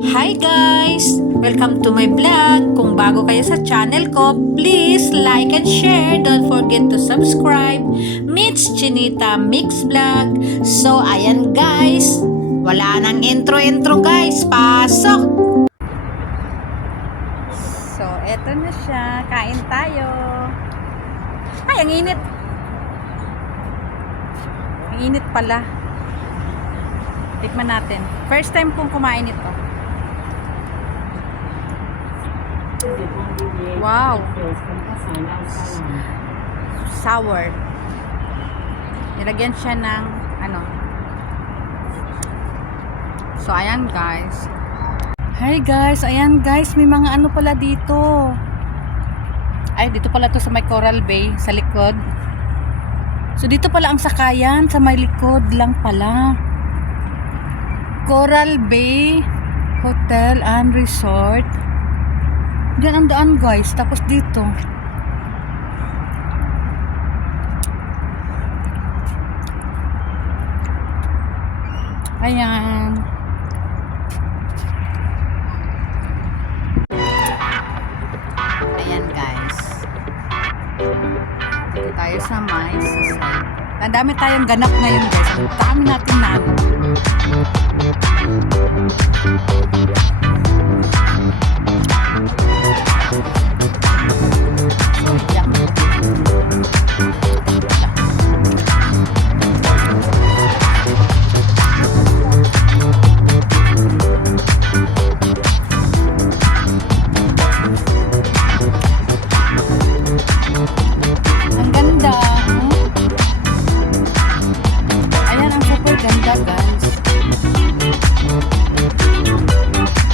Hi guys! Welcome to my vlog. Kung bago kayo sa channel ko, please like and share. Don't forget to subscribe. Mitch Chinita Mix Vlog. So, ayan guys. Wala nang intro guys. Pasok! So, eto na siya. Kain tayo. Ay, ang init. Ang init pala. Tikman natin. First time kong kumain ito. Wow. Sour. Nilagyan siya ng ano. So, ayan guys. Hi guys. Ayan guys. May mga ano pala dito. Ay, dito pala to sa may Coral Bay. Sa likod. So, dito pala ang sakayan. Sa may likod lang pala. Coral Bay Hotel and Resort. Diyan ang daan guys. Tapos dito. Ayan. Ayan guys. Dito tayo sa may sasay. Ang dami tayong ganap ngayon guys. Ang dami natin na.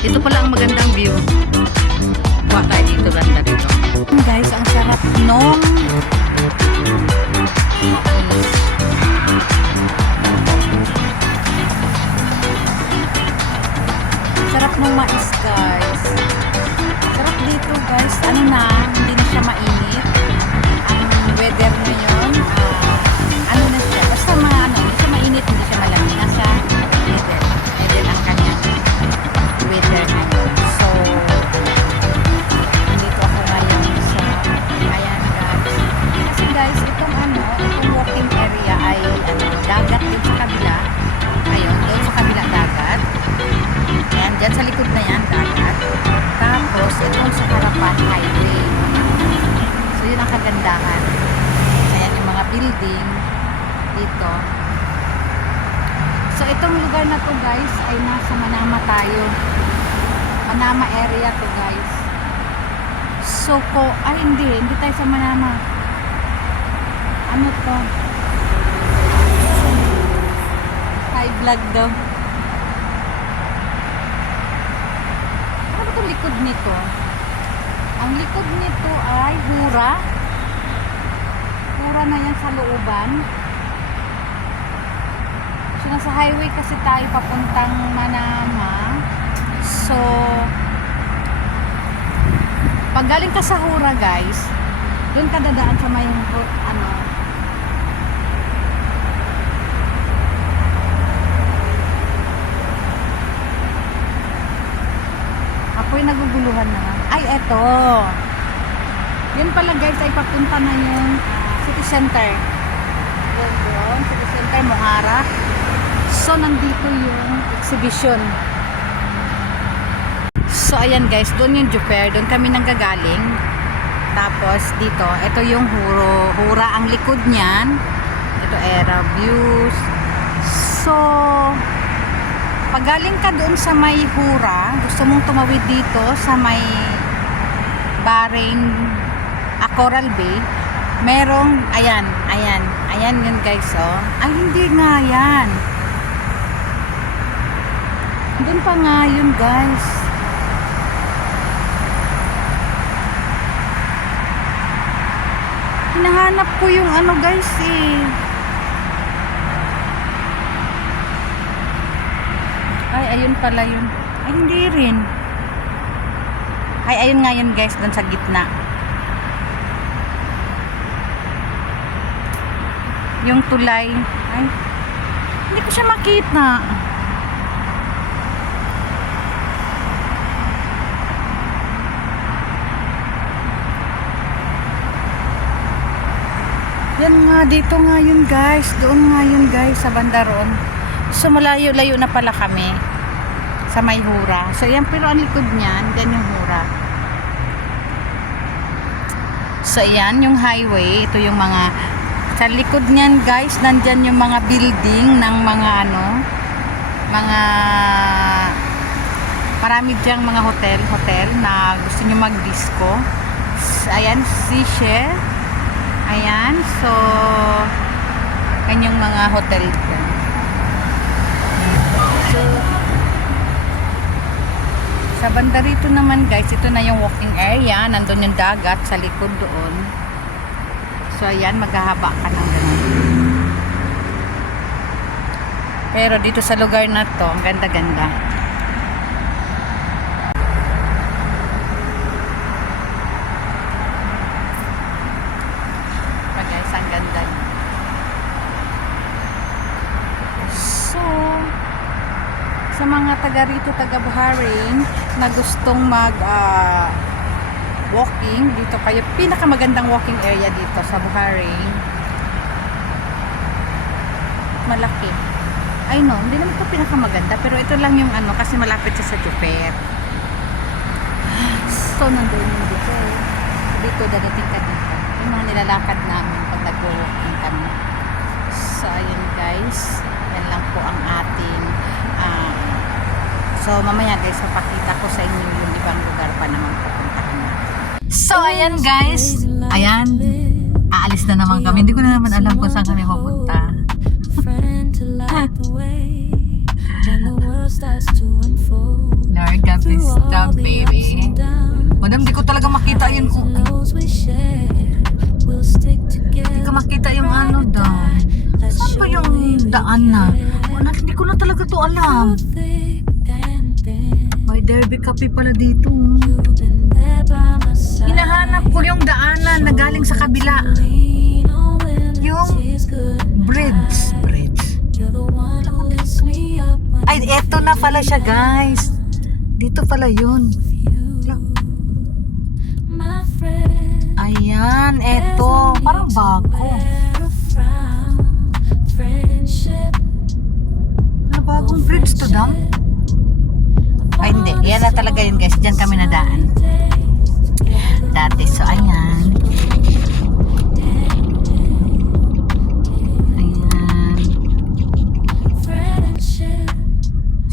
Ito pala ang magandang view. Kuha tayo dito, banda dito. Guys, ang sarap nung sarap nung mais guys. Sarap dito guys. Ano na, hindi na siya mainit. Ang weather ngayon, ano na siya. Basta mga ano, hindi siya mainit, hindi siya malamig. Nasa weather. Weather ang kanyang weather ngayon. So, nandito ako ngayon sa ayan guys. Kasi guys, itong ano, itong walking area ay ano, dagat din sa kabila. Ayun, doon sa kabila dagat. Ayan, dyan sa likod na yan, dagat. Tapos, itong sa harapan, highway. So, yun ang kagandahan. Ayan, yung mga building dito. So, itong lugar na to guys, ay nasa Manama tayo. Manama area to guys. So, hindi tayo sa Manama. Ano to? High vlog daw. Ano ba itong likod nito? Ang likod nito ay Hura. Hura na yan sa looban. So, nasa highway kasi tayo papuntang Manama. So, pag galing ka sa Hura guys, doon ka dadaan sa may ano, ako'y naguguluhan na. Ay, eto. Yun pala guys, ay papunta na yung city center. Yun, city center, Mohara. So, nandito yung exhibition. So, ayan guys, doon yung Juper. Doon kami nanggagaling. Tapos, dito, ito yung Hura ang likod niyan. Ito, Era Views. So, pag galing ka doon sa may Hura, gusto mong tumawid dito sa may Baring Coral Bay, merong, ayan yun guys, oh. Ay, hindi nga yan. Doon pa nga yun guys. Hinahanap ko yung ano guys eh. Ay, ayun pala yun. Ay, hindi rin. Ay, ayun nga yun guys, doon sa gitna. Yung tulay. Ay, hindi ko siya makita. Yan nga, dito nga yun guys. Doon nga yun guys, sa Bandaron. So malayo-layo na pala kami sa may Hura. So yan, pero ang likod niyan, yan yung Hura. So yan, yung highway. Ito yung mga, sa likod niyan guys, nandyan yung mga building ng mga ano, mga, marami diyang mga hotel na gusto nyo mag-disco. Ayan, Seashell. Ayan, so yan yung mga hotel dyan. So sa banda rito naman guys, ito na yung walking area. Nandun yung dagat sa likod doon. So ayan, maghahaba ka ng ganun. Pero dito sa lugar na to, ang ganda-ganda. Guys, ang ganda. So sa mga taga rito, taga Buharin na gustong mag walking, dito kayo, pinakamagandang walking area dito sa Buharin. Malaki. I know, hindi naman ito pinakamaganda, pero ito lang yung ano, kasi malapit siya sa Juper. So nandun yung dito dadating ka dito. Yung mga nilalakad namin pag nag-walking kami. So ayun guys, yan lang po ang ating so mamaya guys, papakita ko sa inyo yung ibang lugar pa naman pupuntahan na. So ayan guys, ayan, aalis na naman kami. Hindi ko na naman alam kung saan kami pupunta. Lord, God please stop baby. Madam, di ko talaga makita yun. Hindi ko makita yung ano daw. Saan pa yung daan na? Hindi ko na talaga to alam. May Derby Cafe pala dito. Hinahanap ko yung daanan na galing sa kabila. Yung bridge. Ay, eto na pala siya guys. Dito pala yun. Ayan, eto. Parang bago. Ano, bagong bridge to dam? Ay, hindi. Yan na talaga yun guys. Diyan kami nadaan dati. So, ayan. Ayan.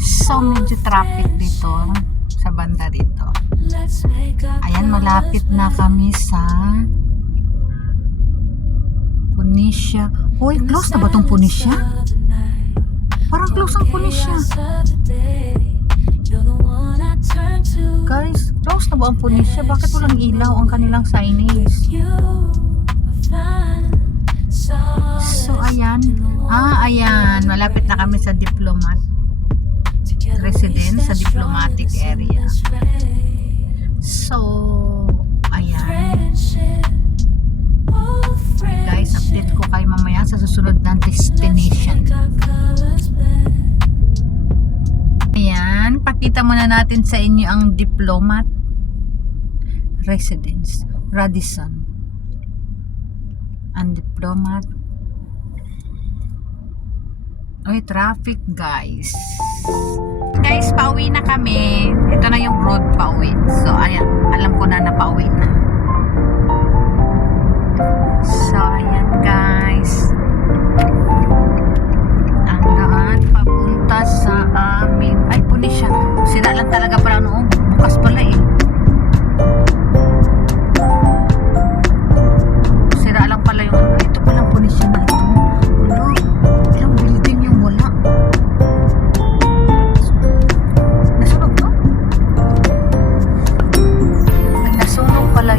So, medyo traffic dito sa banda dito. Ayan, malapit na kami sa Punisya. Uy, close na ba itong Punisya? Parang close ang Punisya. Guys, close na ba ang Punisya? Bakit walang ilaw ang kanilang signage? So, ayan. Ayan. Malapit na kami sa Diplomat Residence, sa diplomatic area. So, ayan. Guys, update ko kayo mamaya sa susunod na destination. Ayan, pakita muna natin sa inyo ang Diplomat Residence, Radisson. Ang Diplomat. Oy, traffic guys. Guys, pauwi na kami. Ito na yung road pauwi. So, ayan, alam ko na pauwi na. So, ayan guys. Ang daan papunta sa amin. Ay, Punisya. Sira lang talaga pala noon. Bukas pala eh. Sira lang pala yung ano. Ito palang Punisya na ito. Ulo, ilang building yung wala. Nasunog to? Ay, nasunog pala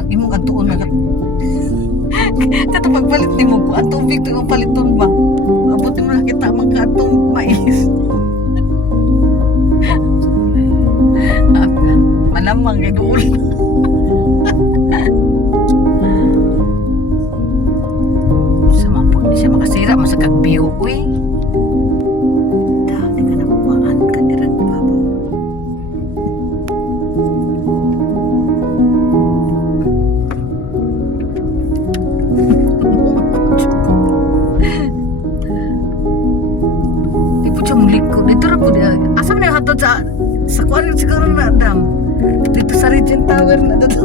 ang imong atuon na kato pagpalit nimo ko ang tubig to ang paliton ba abot mo na kita magkatong mais. Malamang kay doon. Sama po ni siya makasira masakag biyo ko eh. Dami ka na kumaan ka niran pa po. Di po siya mulikod. Dito na po. Asa mo na hatod sa kuwan siguro na dam. Dito sa Regent Tower na dito.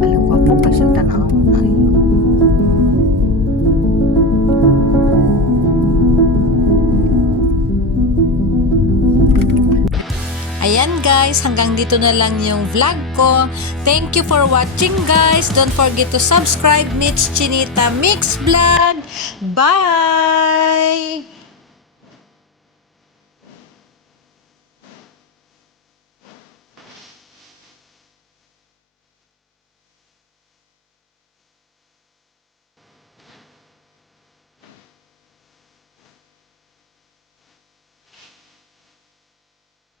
Alam ko po pa siya tanaw na yun. Ayan guys, hanggang dito na lang yung vlog ko. Thank you for watching guys. Don't forget to subscribe Mitch Chinita Mix Vlog. Bye!